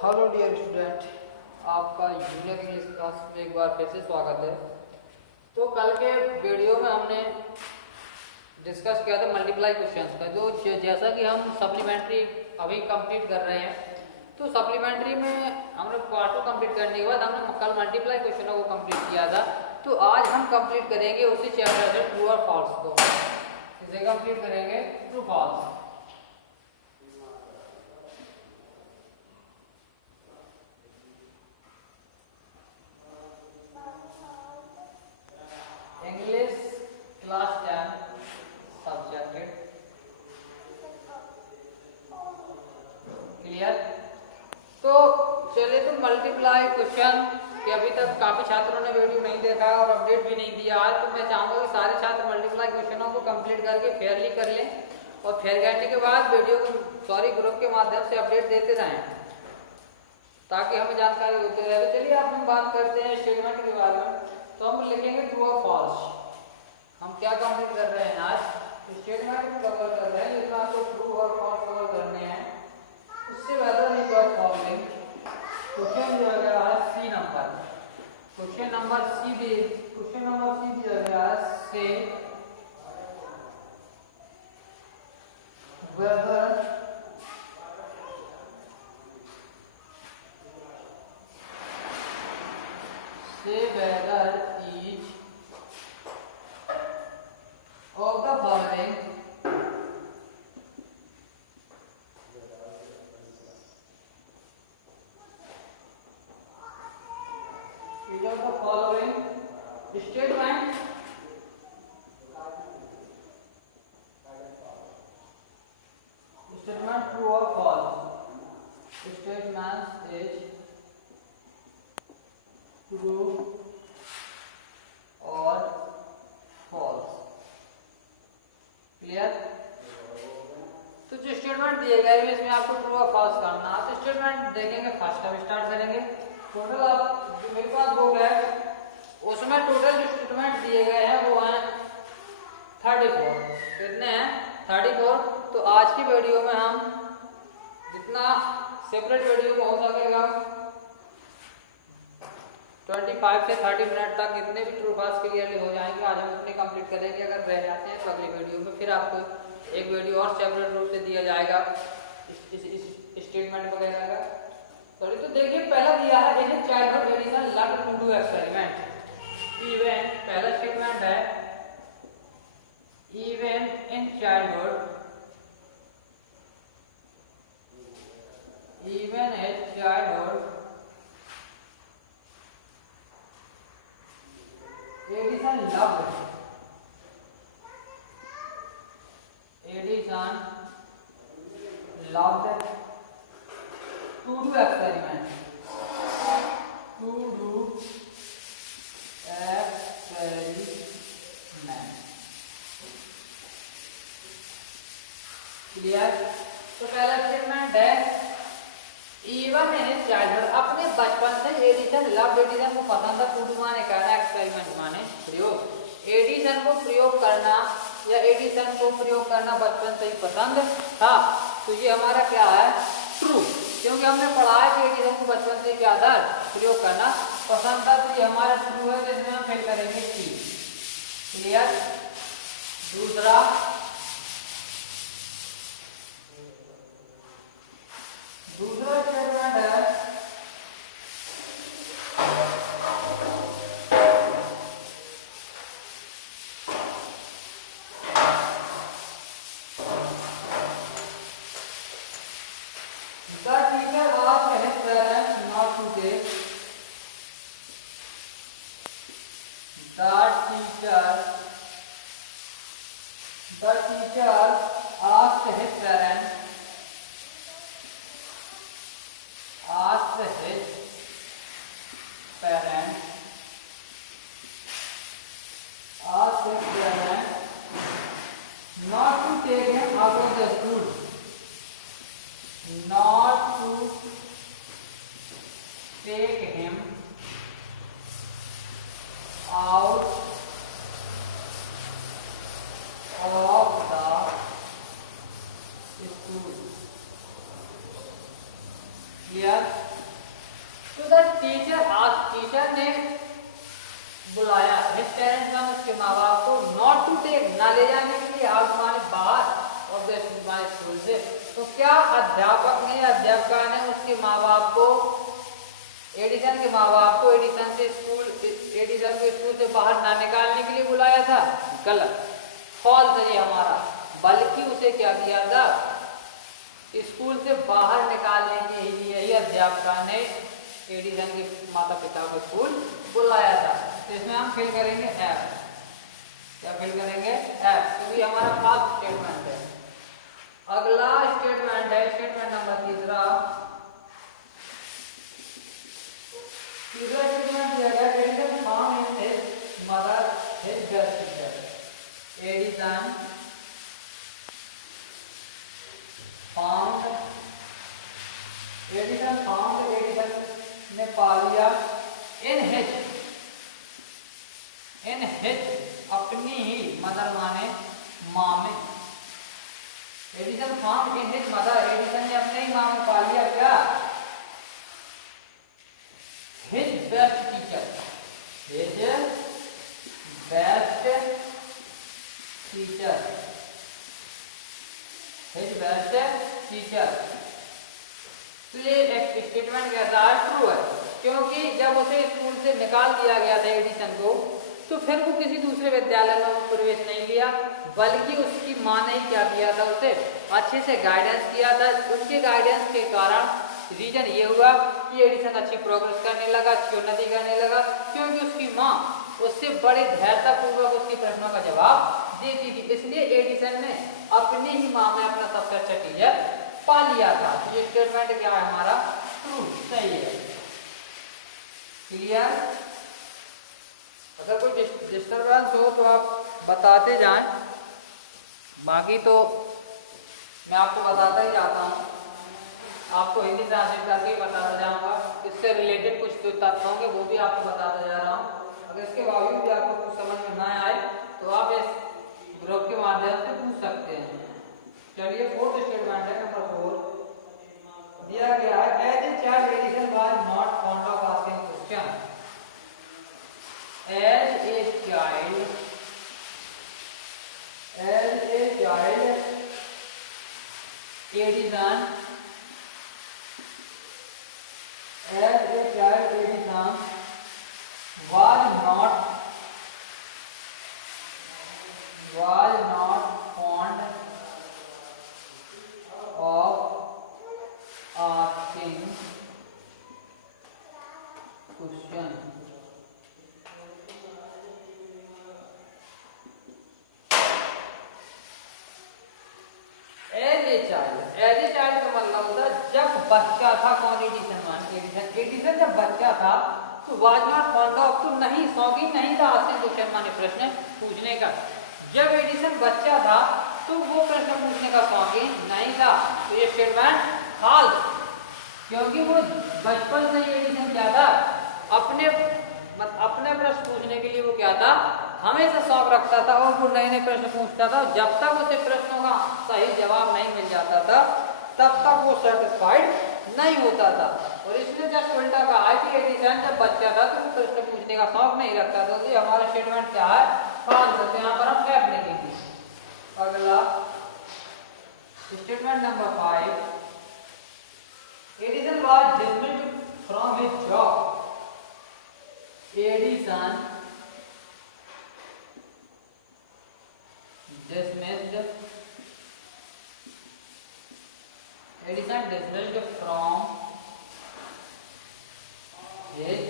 Hello dear student, आपका unique English class में एक बार फिर से स्वागत है। तो कल के वीडियो में हमने डिस्कस किया था मल्टीप्लाई क्वेश्चंस का, जो जैसा कि हम सप्लीमेंट्री अभी कंप्लीट कर रहे हैं। तो सप्लीमेंट्री में हमने पार्ट 2 कंप्लीट करने के बाद हमने कल मल्टीप्लाई क्वेश्चनों को कंप्लीट किया था। तो आज हम कंप्लीट करेंगे उसी चैप्टर से ट्रू और फॉल्स को। इसे कंप्लीट करेंगे true false. English class 10 subjected clear. तो चलिए, तो मल्टीप्लाई क्वेश्चन कि अभी तक काफी छात्रों ने वीडियो नहीं देखा और अपडेट भी नहीं दिया आज, तो मैं चाहूंगा कि सारे छात्र मल्टीप्लाई क्वेश्चनों को कंप्लीट करके फेयरली कर लें और फेयर करने के बाद वीडियो को ग्रुप के माध्यम से अपडेट देते रहें ताकि हमें जानकारी होती रहे। तो चलिए, अब हम बात करते हैं स्टेटमेंट के बारे में। तो हम लिखेंगे ट्रू और फॉल्स। हम क्या कंप्लीट कर रहे हैं आज? स्टेटमेंट में कवर कर रहे हैं, जिसमें आपको ट्रू और फॉल्स कवर करने हैं। उससे बेहतर नहीं तो फॉलोइंग क्वेश्चन दिया गया है C number, question number C दिया गया है से whether each of the following statement true or false. Statement is true और false. क्लियर? तो जो स्टेटमेंट दिए गए हैं इसमें आपको ट्रू और फॉल्स करना है। तो स्टेटमेंट देखेंगे, फर्स्ट हम स्टार्ट करेंगे। टोटल आप जो मेरे पास बुक है उसमें टोटल जो स्टेटमेंट दिए गए हैं वो हैं 34। कितने हैं? 34। तो आज की वीडियो में हम जितना सेपरेट वीडियो में हो सकेगा 25 से 30 मिनट तक जितने भी ट्रू फॉल्स क्लियरली हो जाएंगे आज हम उतने कंप्लीट करेंगे। अगर रह जाते हैं तो अगली वीडियो में फिर आपको एक वीडियो और सेपरेट रूप से दिया जाएगा इस स्टेटमेंट वगैरह का। तो देखिए, पहला दिया है in childhood Edison learn to do experiment. Even पहला स्टेटमेंट है even in childhood Edison loved to do experiment clear. तो पहला स्टेटमेंट है इवन इन चाइल्डहुड, अपने बचपन से एडिशन लव एडिशन को पसंद है। टू डू माने करना, एक्सपेरिमेंट माने प्रयोग। एडिशन को प्रयोग करना या एडिशन को प्रयोग करना बचपन से ही पसंद था। तो ये हमारा क्या है? ट्रू, क्योंकि हमने पढ़ा है कि एडिशन को बचपन से क्या था? प्रयोग करना पसंद था। तो ये हमारा ट्रू है, जिसमें हम फिल करेंगे टी। क्लियर। दूसरा स्टेटमेंट है The teacher asked his parents not to take. The teacher asked his parents not to take him out of the school. Not to take him out clear. तो the teacher आज teacher ने बुलाया his parents ने उसके माँ बाप को not to take ना ले जाने के लिए आउट माने बाहर और स्कूल से। तो क्या अध्यापक ने अध्यापिका ने उसके माँ बाप को एडिसन के माँ बाप को एडिसन के स्कूल से बाहर ना निकालने के लिए बुलाया था? गलत, फॉल्स है ये हमारा। बल्कि उसे क्या किया था? स्कूल से बाहर निकालने के लिए ही अध्यापिका ने एडिसन के माता पिता को स्कूल बुलाया था। तो इसमें हम फिल करेंगे एफ। क्या फिल करेंगे? एफ, क्योंकि हमारा फर्स्ट स्टेटमेंट है। अगला स्टेटमेंट है स्टेटमेंट नंबर तीसरा स्टेटमेंट दिया गया Edison found in his mother his best teacher. Edison found Edison ने पा लिया इन हिज अपनी ही मदर माने माँ में। Edison found in his mother, Edison ने अपने ही माँ में पा लिया क्या? His best teacher, his best teacher, his best teacher. तो ये एक स्टेटमेंट कहता है ट्रू है, क्योंकि जब उसे स्कूल से निकाल दिया गया था एडिसन को, तो फिर वो किसी दूसरे विद्यालय में प्रवेश नहीं लिया, बल्कि उसकी माँ ने क्या किया था? उसे अच्छे से गाइडेंस किया था। उसके गाइडेंस के कारण रीजन ये हुआ कि एडिसन अच्छी प्रोग्रेस करने लगा, अच्छी उन्नति करने लगा, क्योंकि उसकी माँ उससे बड़े धैर्यतापूर्वक उसके प्रश्नों का जवाब देती थी। इसलिए एडिसन ने अपनी ही माँ में अपना सबसे अच्छा टीचर पा लिया था। तो ये स्टेटमेंट क्या है हमारा? ट्रू, सही है। क्लियर? अगर कोई डिस्टर्बेंस हो तो आप बताते जाएं, बाकी तो मैं आपको बताता ही जाता हूँ, आपको हिंदी ट्रांसलेट करके बताता जाऊंगा। इससे रिलेटेड कुछ जो तथ्य होंगे वो भी आपको बताता जा रहा हूँ। अगर इसके बावजूद भी आपको कुछ समझ में ना आए तो आप इस ग्रुप के माध्यम से पूछ सकते हैं। चलिए फोर्थ स्टेटमेंट है नंबर 4 दिया गया है as a child Edison was not fond of asking question. As a child Edison was not fond of asking question. As a child का मतलब होता है जब बच्चा था। कौन? एडिसन जब बच्चा था तो वाज नॉट फॉन्ड ऑफ, तो नहीं, शौकीन नहीं था आस्किंग क्वेश्चन माने प्रश्न पूछने का। जब एडिसन बच्चा था तो वो प्रश्न पूछने का शौकीन नहीं था। तो ये स्टेटमेंट फॉल्स, क्योंकि वो बचपन से ही एडिसन क्या था? अपने प्रश्न पूछने के लिए वो क्या था? हमेशा शौक रखता था और वो नए नए प्रश्न पूछता था। जब तक उसे प्रश्नों का सही जवाब नहीं मिल जाता था तब तक वो सेटिस्फाइड नहीं होता था। और इसलिए जब उल्टा कहा कि एडिसन जब बच्चा था तो वो प्रश्न पूछने का शौक नहीं रखता था। तो हमारा स्टेटमेंट क्या है? फॉल्स। तो यहाँ पर हम एफ लिखेंगे। अगला statement number 5 Edison was dismissed from his job. Edison dismissed from his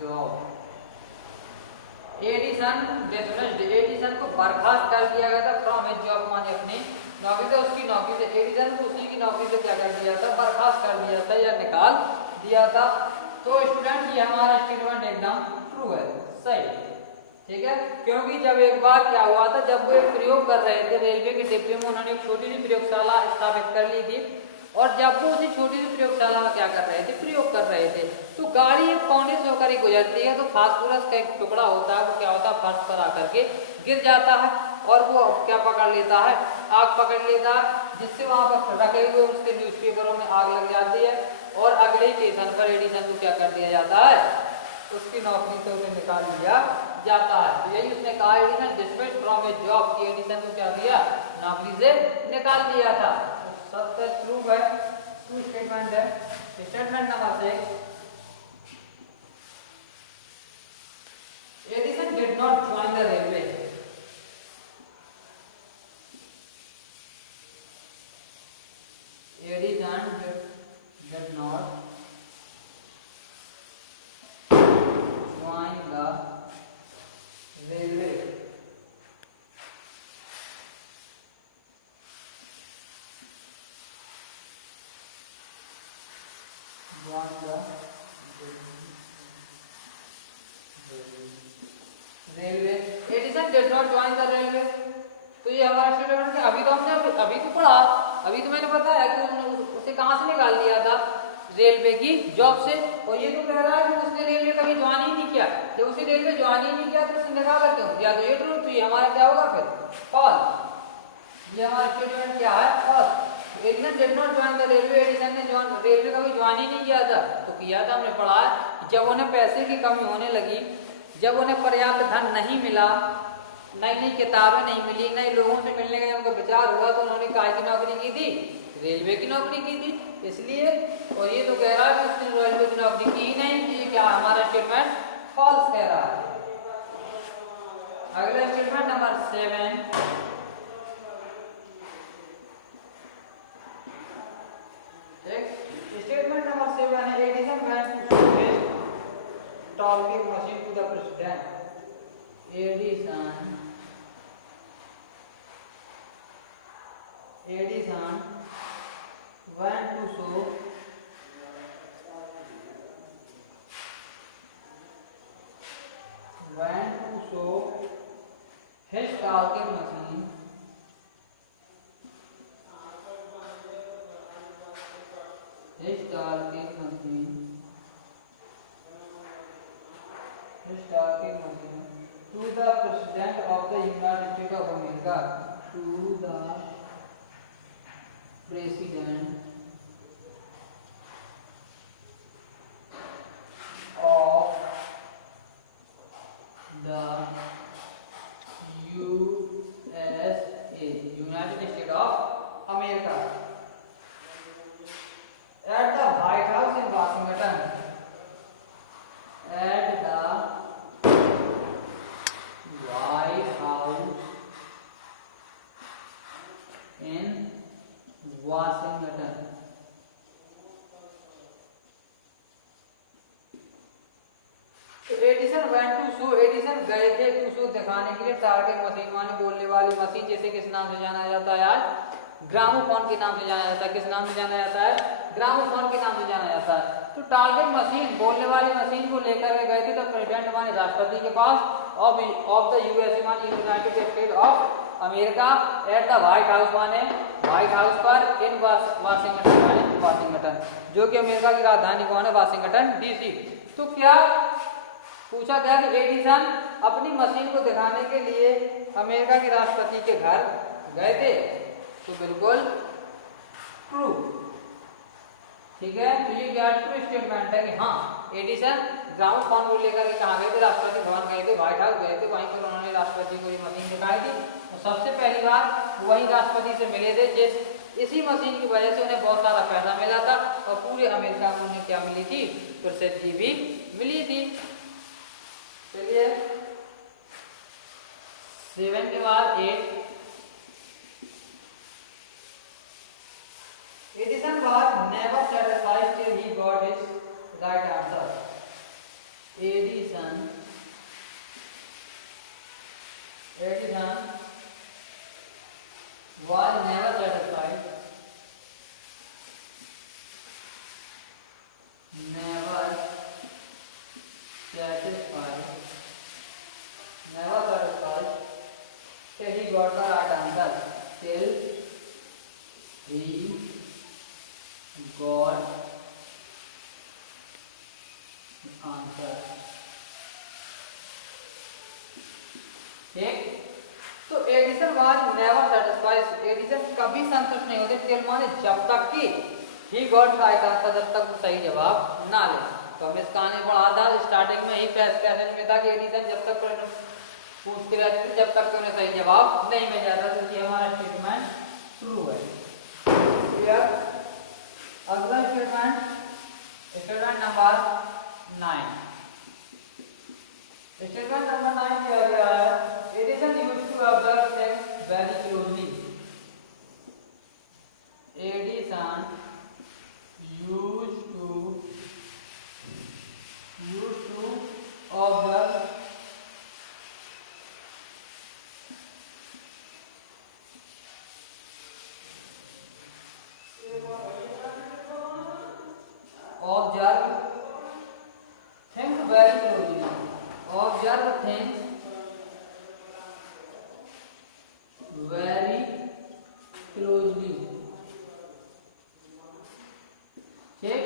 job। Edison को बर्खास्त कर दिया गया था फ्रॉम हिज जॉब माने अपनी नौकरी से, उसकी नौकरी से। एडिसन को उसी की नौकरी से क्या कर दिया था? बर्खास्त कर दिया था या निकाल दिया था। तो स्टूडेंट ये हमारा स्टेटमेंट एकदम ट्रू है, सही, ठीक है। क्योंकि जब एक बार क्या हुआ था, जब वो एक प्रयोग कर रहे थे रेलवे के डिब्बे में, उन्होंने एक छोटी सी प्रयोगशाला स्थापित कर ली थी। और जब वो उसी छोटी सी प्रयोगशाला में क्या कर रहे थे? प्रयोग कर रहे थे। तो गाड़ी एक पौने से होकर ही गुजरती है, तो फास्फोरस का एक टुकड़ा होता है, वो क्या होता है? फर्श पर आकर के गिर जाता है और वो क्या पकड़ लेता है? आग पकड़ लेता है, जिससे वहां पर रखे हुए उसके न्यूज़पेपरों में आग लग जाती है और अगले स्टेशन पर एडिसन को क्या कर दिया जाता है, उसकी नौकरी से उसे निकाल दिया जाता है। तो यही उसने कहा, Edison dismissed from A job, की एडिसन को क्या किया, नौकरी से निकाल दिया था। तो सत्य प्रूफ है, ट्रू स्टेटमेंट है। Statement number 6, Edison did not join the railway. Edison did not join the railway. Railway, Edison did not join the railway. तो ये हमारा स्टेटमेंट है। अभी तो हमने अभी तो पढ़ा, अभी तो मैंने बताया कि उसे कहां से निकाल दिया था, रेलवे की जॉब से। और ये तो कह रहा है कि उसने रेलवे कभी ज्वाइन ही नहीं किया। जब उसे रेलवे ज्वाइन ही नहीं किया तो उसने निकाला क्यों, या तो ये ट्रू, तो ये हमारा क्या होगा फिर, फॉल्स। ये हमारा स्टेटमेंट क्या है, false. Edison did not join the railway, Edison ने रेलवे कभी ज्वाइन ही नहीं किया था। तो किया था, हमने पढ़ा है, जब उन्हें पैसे की कमी होने लगी, जब उन्हें पर्याप्त धन नहीं मिला, नई नई किताबें नहीं मिली, नए लोगों से मिलने का उनका विचार हुआ, तो उन्होंने काय की नौकरी की थी, रेलवे की नौकरी की थी। इसलिए, और ये तो कह रहा है कि उसने रेलवे की नौकरी की ही नहीं, ये क्या हमारा स्टेटमेंट फॉल्स कह रहा है। अगला स्टेटमेंट नंबर 7, स्टेटमेंट नंबर 7 है, Edison went to test talking machine to the president. Edison went to show his talking machine to the President of the United States of America, to the President of the USA, United States of America, at the White House in Washington, at the White House in Washington. Edison went to show, Edison गए थे to show दिखाने के लिए target machine, माने बोलने वाली machine, जैसे किस नाम से जाना जाता है आज, ग्रामोफोन के नाम से जाना जाता है। किस नाम से जाना जाता है, ग्रामोफोन के नाम से जाना जाता है। तो टारगेट मशीन, बोलने वाली मशीन को लेकर के गए थे तो प्रेसिडेंट माने राष्ट्रपति के पास, ऑफ द यूएसए माने United state of America, at the white house माने व्हाइट हाउस पर, इन वाशिंगटन माने वाशिंगटन, जो कि अमेरिका की राजधानी कौन है, वाशिंगटन डीसी। तो क्या पूछा गया कि एडिसन अपनी मशीन को दिखाने के लिए अमेरिका के राष्ट्रपति के घर गए थे, तो बिल्कुल ट्रू, ठीक है। तो ये क्या ट्रू स्टेटमेंट है कि हाँ, एडिसन ग्रामोफोन को लेकर के कहाँ गए थे, राष्ट्रपति भवन गए थे, व्हाइट हाउस गए थे, वहीं पर उन्होंने राष्ट्रपति को ये मशीन दिखाई थी। तो सबसे पहली बार वही राष्ट्रपति से मिले थे, इसी मशीन की वजह से उन्हें बहुत सारा पैसा मिला था और पूरे अमेरिका में उन्हें क्या मिली थी, प्रसिद्धि भी मिली थी। चलिए 7 के बाद 8, Edison was never satisfied till he got his right answer. Edison was never satisfied till he got the right answer. Till he got answer. ठीक, तो Edison was never satisfied, Edison कभी संतुष्ट नहीं होते, टिल माने जब तक कि ही गॉट राइट आंसर जब तक वो सही जवाब ना ले। तो हम इसका आने पढ़ा था स्टार्टिंग में ही पैसेज में था कि एडिशन जब तक प्रश्न पूछते रहते थे जब तक उन्हें सही जवाब नहीं मिल जाता, तो ये हमारा स्टेटमेंट ट्रू है। क्लियर। अगला statement, statement number 9। Statement number 9 किया गया है Edison used to observe things very closely. Edison used to observe things very closely. Observe things very closely. ठीक।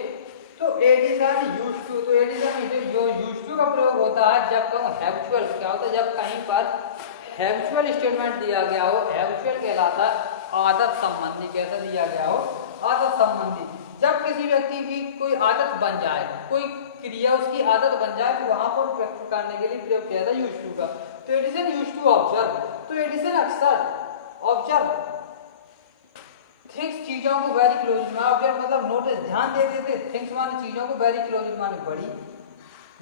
तो एडिशन यूज्ड टू, तो एडिशन जो यूज्ड टू का प्रयोग होता है जब हैबिचुअल, क्या होता है जब कहीं पर हैबिचुअल स्टेटमेंट दिया गया हो। हैबिचुअल कहलाता आदत संबंधी, कैसा दिया गया हो आदत संबंधी। जब किसी व्यक्ति की कोई आदत बन जाए, कोई क्रिया उसकी आदत बन जाए, तो वहां पर व्यक्त करने के लिए प्रयोग किया था यूज्ड टू का। तो एडिशन यूज्ड टू ऑब्जर्व, तो एडिशन अक्सर ऑब्जर्व थिंग्स चीजों को वेरी क्लोजली, ऑब्जर्व मतलब नोटिस ध्यान दे देते, थिंग्स माने चीजों को वेरी क्लोजली माने बड़ी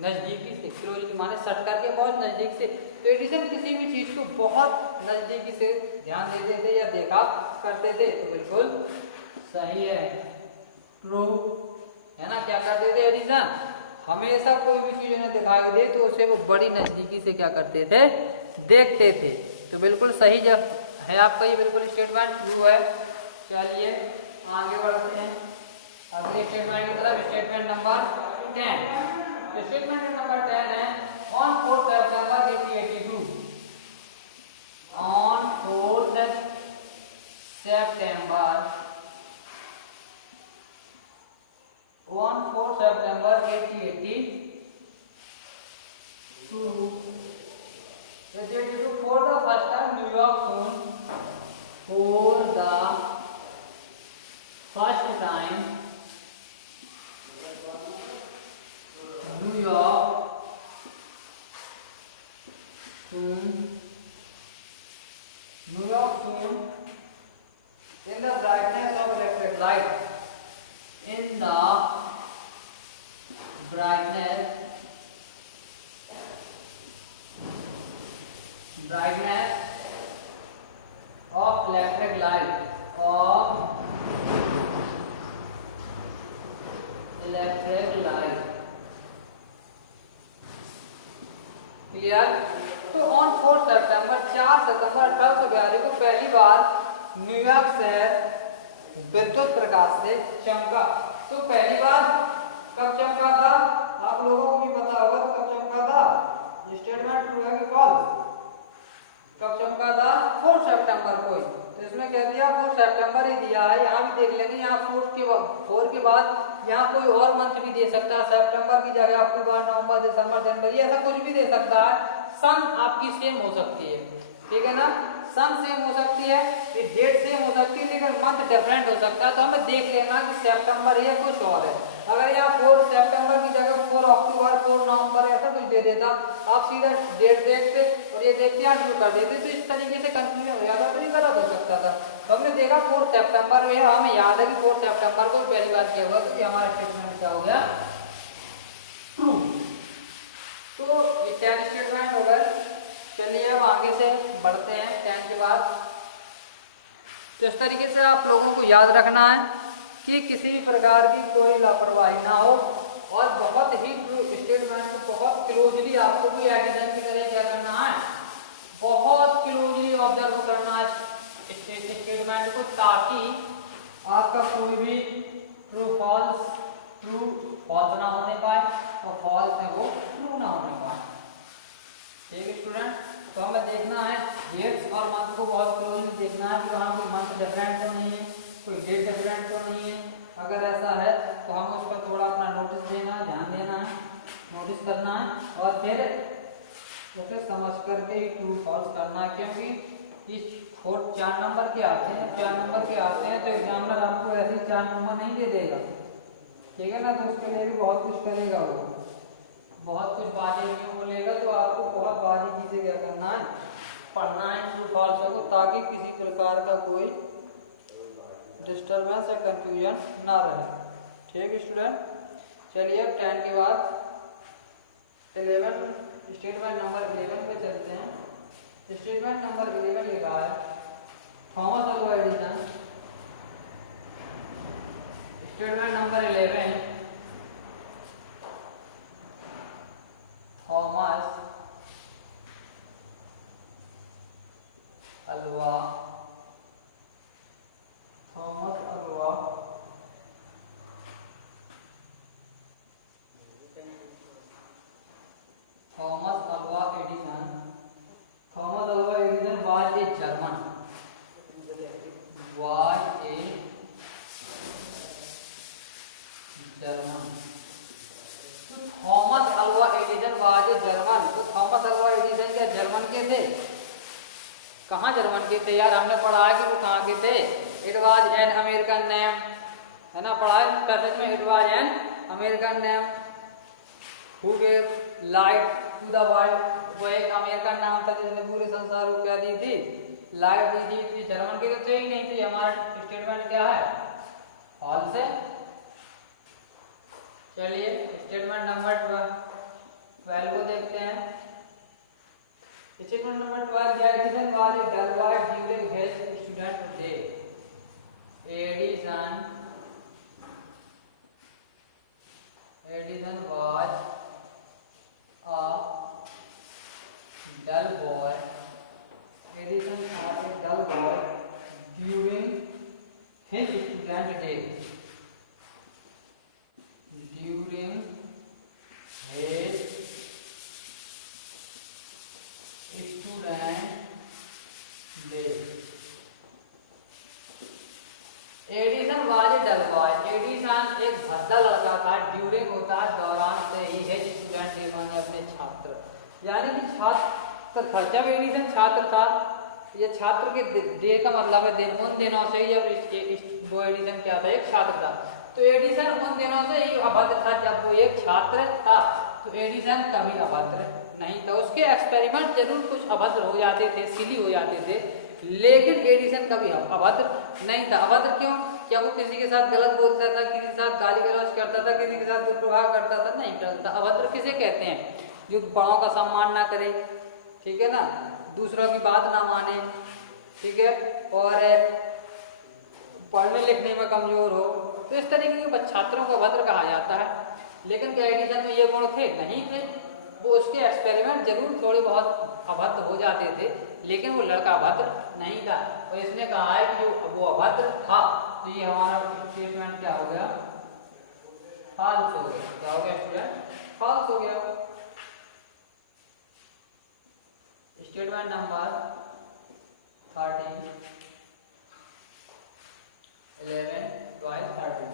नजदीकी से, क्लोजली माने सट करके बहुत नजदीक से। तो एडिशन किसी भी चीज को बहुत नजदीकी से ध्यान दे देते या देखा करते थे, तो बिल्कुल सही है, ट्रू है ना। क्या करते थे एडिशन, हमेशा कोई भी चीज उन्हें दिखाई दे तो उसे वो बड़ी नजदीकी से क्या करते थे, देखते थे। तो बिल्कुल सही जब है आपका ये बिल्कुल स्टेटमेंट ट्रू है। चलिए आगे बढ़ते हैं अगले स्टेटमेंट की तरफ। Statement number 10। स्टेटमेंट नंबर 10 है on 4 September 1882। On 4 September 1882 for the first time New York soon, for the first time New York soon in the brightness of electric light, in the brightness of electric light, clear. तो on 4 सितंबर 4 सितंबर 1842 को पहली बार New York शहर विद्युत प्रकाश से चमका। तो पहली बार कब चमका था, आप लोगों को भी पता होगा तो कब चमका था, स्टेटमेंट ट्रू है कि फॉल्स। कब चमका था, 4 सितंबर को। तो इसमें कह दिया 4 सितंबर ही दिया है, यहाँ भी देख लेंगे, यहाँ 4 के बाद यहाँ कोई और मंथ भी दे सकता है, सितंबर की जगह अक्टूबर, नवंबर, दिसंबर, जनवरी, ऐसा कुछ भी दे सकता है। सन आपकी सेम हो सकती है, ठीक है ना, सन सेम हो सकती है, डेट सेम हो सकती है, लेकिन मंथ डिफरेंट हो सकता है। तो हमें देख लेना कि सितंबर है कुछ और है। अगर यहाँ 4 सितंबर की जगह 4 अक्टूबर, 4 नवंबर ऐसा कुछ दे देता, आप सीधा डेट देखते और ये देखते यहाँ शुरू कर देते, तो इस तरीके से कंफ्यूजन हो जाता, तो ये गलत हो सकता था। तो हमने देखा 4 सितंबर में, हमें याद है कि 4 सितंबर को पहली बार किया हुआ, तो ये हमारा स्टेटमेंट क्या हो गया, ट्रू। तो ये 10 स्टेटमेंट हो गए। चलिए अब आगे से बढ़ते हैं 10 के बाद। तो इस तरीके से आप लोगों को याद रखना है कि किसी भी प्रकार की कोई लापरवाही ना हो और बहुत ही स्टेटमेंट को बहुत क्लोजली आपको भी एडिशन की तरह क्या करना है, बहुत क्लोजली ऑब्जर्व करना है स्टेटमेंट को, ताकि आपका कोई भी ट्रू फॉल्स ना होने पाए और फॉल्स है वो ट्रू ना होने पाए। ठीक है स्टूडेंट, तो हमें देखना है डेट्स और मंथ को बहुत क्लोजली देखना है कि वहाँ कोई मंथ डिफरेंट तो नहीं है, कोई डेट डिफरेंट तो नहीं है। अगर ऐसा है तो हम उस पर थोड़ा अपना नोटिस देना है, ध्यान देना है, नोटिस करना है और फिर उसे समझ करके ही ट्रू फॉल्स करना है, क्योंकि इस 4 नंबर के आते हैं, 4 नंबर के आते हैं तो एग्जामिनर आपको ऐसे ही 4 नंबर नहीं दे देगा, ठीक है ना। तो उसके लिए भी बहुत कुछ करेगा, वो बहुत कुछ बातें बोलेगा, तो आपको बहुत बारीकी से क्या करना है, पढ़ना है ट्रू फॉल्स को, ताकि किसी प्रकार का कोई डिस्टर्बेंस या कंफ्यूजन ना रहे, ठीक है स्टूडेंट। चलिए अब 10 के बाद 11 स्टेटमेंट नंबर 11 पे चलते हैं। स्टेटमेंट नंबर 11 लिखा है Thomas Alva Edison. Statement number 11 Thomas Alva Edison. Thomas Alva Edison was a German, तो Thomas Alva Edison was a German, तो थॉमस अल्वा एडिसन क्या जर्मन के थे? कहाँ जर्मन के थे यार, हमने पढ़ा है कि वो कहाँ के थे। It was an American name, है ना, पढ़ा है पैसेज में। It was an American name who gave light to the world, वो एक अमेरिकन नाम था जिसने पूरे संसार को क्या दी थी, लाइट दी थी। जर्मन के तो थे ही नहीं थे। हमारा स्टेटमेंट क्या है, फॉल्स है। चलिए स्टेटमेंट नंबर 12 को देखते हैं। Statement number 12 Edison was a dull boy during his student day. Edison was a dull boy. Edison was a dull boy during his student day. During his student day. Edison was a dull boy. Edison एक भद्दा लड़का था। During होता है दौरान से ही, है student day माने अपने छात्र, यानी कि छात्र था। जब एडिसन छात्र था, ये छात्र के डे का मतलब है दिन, उन दिनों से ही जब वो एडिसन क्या था, एक छात्र था। तो एडिसन उन दिनों से ही अभद्र था। जब वो एक छात्र था तो एडिसन कभी अभद्र नहीं था। उसके एक्सपेरिमेंट जरूर कुछ अभद्र हो जाते थे, सिली हो जाते थे, लेकिन एडिसन कभी अभद्र नहीं था। अभद्र क्यों? क्या वो किसी के साथ गलत बोलता था, किसी के साथ गाली गलौज करता था, किसी के साथ दुर्व्यवहार करता था? नहीं करता। अभद्र किसे कहते हैं? जो बड़ों का सम्मान ना करे, ठीक है ना, दूसरों की बात ना माने, ठीक है, और पढ़ने लिखने में कमजोर हो, तो इस तरीके के छात्रों को अभद्र कहा जाता है। लेकिन क्या एडिसन में ये गुण थे? नहीं थे। वो उसके एक्सपेरिमेंट जरूर थोड़े बहुत अभद्र हो जाते थे, लेकिन वो लड़का अभद्र नहीं था। और इसने कहा है कि जो वो अभद्र था, तो ये हमारा स्टेटमेंट क्या हो गया, फॉल्स हो गया। क्या हो गया स्टूडेंट? फॉल्स हो गया। Statement number 13, 11, 12, 13।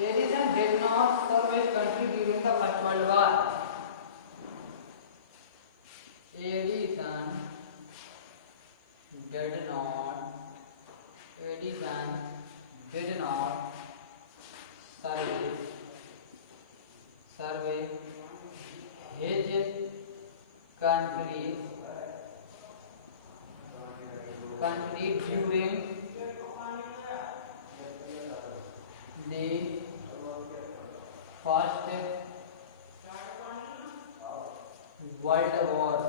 Edison did not serve his country during the First World War. Edison did not serve his country during the First World War.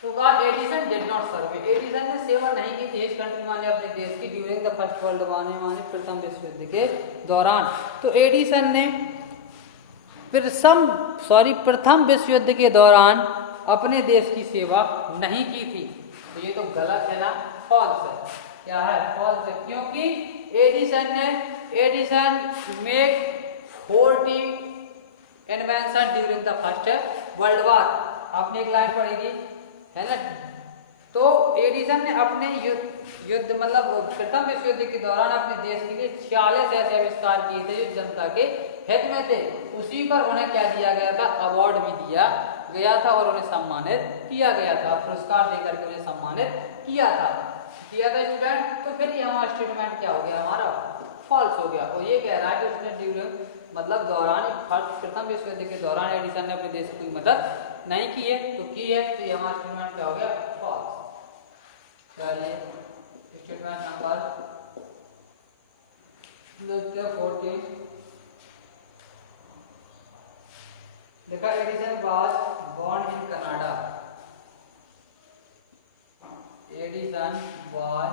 तो कहा Edison did not serve, Edison ने सेवा नहीं की थी इस कंट्री माने अपने देश की, during the first world war माने प्रथम विश्व युद्ध के दौरान। तो एडिसन ने प्रथम विश्व युद्ध के दौरान अपने देश की सेवा नहीं की थी। तो ये तो गलत है ना, फॉल्स है। क्या है? फॉल्स है, क्योंकि Edison make 40 invention during the first world war. आपने एक लाइन पढ़ी थी, है ना, तो तो एडिसन ने अपने युद्ध मतलब प्रथम विश्व युद्ध के दौरान अपने देश के लिए 46 ऐसे आविष्कार किए थे जो जनता के हित में थे। उसी पर उन्हें क्या दिया गया था, अवार्ड भी दिया गया था और उन्हें सम्मानित किया गया था, पुरस्कार देकर के उन्हें सम्मानित किया था स्टूडेंट। तो फिर ये हमारा स्टेटमेंट क्या हो गया, हमारा फॉल्स हो गया। और ये कह रहा है कि उसने ड्यूरिंग मतलब दौरान प्रथम विश्व युद्ध के दौरान एडिसन ने अपने देश की कोई मदद नहीं की है, तो की है, तो ये हमारा स्टेटमेंट क्या हो गया, फॉल्स। चलिए स्टेटमेंट नंबर 14 देखा, Edison was born in Canada. Edison was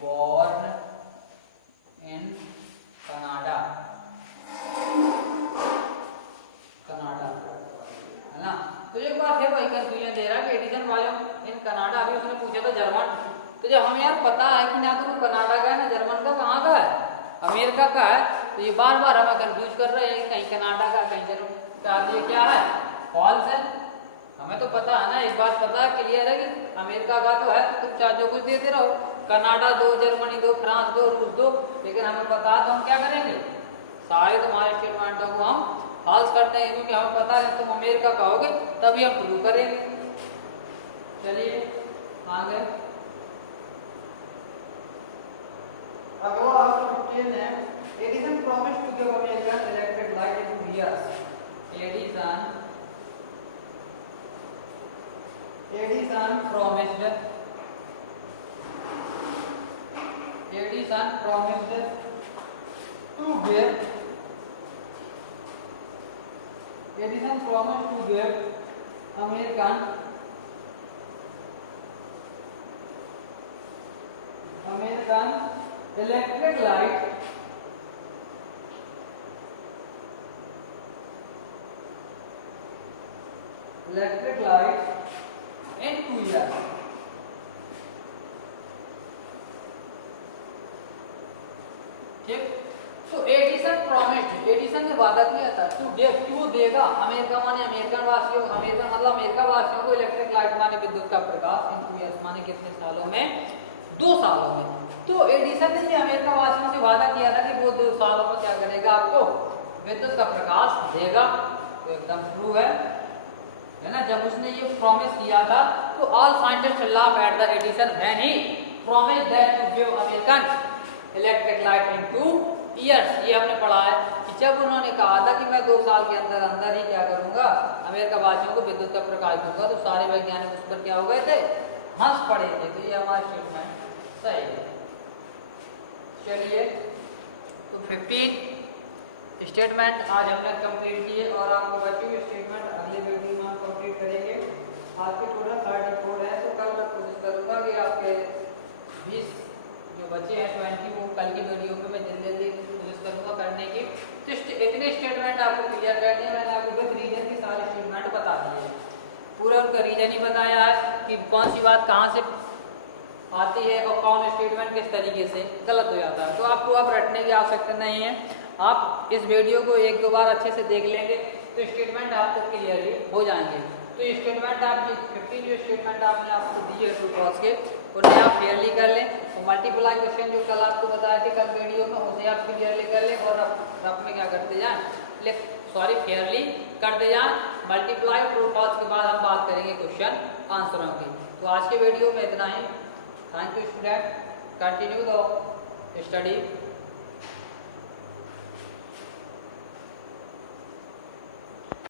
born in Canada, है ना। तो एक बात है भाई, कंफ्यूजन दे रहा है कि एडिसन वाज इन कनाडा, अभी उसने पूछा था जर्मन, तो जब हमें यार पता है कि ना तो वो कनाडा का है ना जर्मन का, कहाँ का है, अमेरिका का है, तो ये बार बार हमें कंफ्यूज कर रहे हैं, कहीं कनाडा का कहीं जर्मन का, ये क्या है, फॉल्स है। हमें तो पता है ना, एक बात पता है क्लियर है कि अमेरिका का तो है, तो तुम चाहे जो कुछ देते रहो, कनाडा दो, जर्मनी दो, फ्रांस दो, रूस दो, लेकिन हमें पता है तो हम क्या करेंगे, सारे तुम्हारे स्टेटमेंटों को हम फॉल्स करते हैं, क्योंकि हमें पता है तुम अमेरिका कहोगे तभी हम प्रूव करेंगे। चलिए आगे, अगला 15 है, Edison promised to give American electric light in 2 years। Edison promised to give American electric light in 2 years। ठीक, तो एडिसन प्रॉमिस्ड, एडिसन ने वादा किया था टू गिव, क्यों देगा, अमेरिका माने अमेरिकन वासियों, अमेरिका मतलब अमेरिका वासियों को इलेक्ट्रिक लाइट माने विद्युत का प्रकाश इन 2 years माने कितने सालों में, 2 सालों में। तो एडिसन ने ये अमेरिका वासियों से वादा किया था कि वो 2 सालों में क्या करेगा, आपको विद्युत का प्रकाश देगा, तो एकदम ट्रू है ना। जब उसने ये प्रॉमिस किया था तो all scientist laugh at the Edison when he promised that to give American electric light in 2 years। ये हमने पढ़ा है कि जब उन्होंने कहा था कि मैं 2 साल के अंदर अंदर ही क्या करूंगा, अमेरिका वासियों को विद्युत का प्रकाश दूंगा, तो सारे वैज्ञानिक उस पर क्या हो गए थे, हंस पड़े थे। तो ये हमारा स्टेटमेंट सही है। चलिए तो 15 स्टेटमेंट आज हमने कंप्लीट किए और आपको बची हुई स्टेटमेंट अगले वीडियो में हम कंप्लीट करेंगे। आज के टोटल 34 है, तो कल मैं कोशिश करूंगा कि आपके 20 जो बचे हैं 20 वो कल की वीडियो में मैं जल्दी जल्दी कोशिश करूंगा करने की। तो इतने स्टेटमेंट आपको क्लियर कर दिए, मैंने आपको विद रीजन की सारे स्टेटमेंट बता दिए, पूरा उनका रीजन ही बताया है कि कौन सी बात कहाँ से आती है और कौन स्टेटमेंट किस तरीके से गलत हो जाता है। तो आपको अब रटने की आवश्यकता नहीं है, आप इस वीडियो को 1-2 बार अच्छे से देख लेंगे तो स्टेटमेंट आपको क्लियरली हो जाएंगे। तो स्टेटमेंट आप 15 जो स्टेटमेंट आपने आपको दिए ट्रू फॉल्स के, उन्हें आप क्लियरली कर लें और मल्टीप्लाई क्वेश्चन जो कल आपको बताए थे कल वीडियो में, उसे आप क्लियरली कर लें और रफ में क्या करते जाएं, फेयरली करते जाएं। मल्टीप्लाई ट्रू फॉल्स के बाद हम बात करेंगे क्वेश्चन आंसरों की। तो आज के वीडियो में इतना ही। Thank you student, continue the study.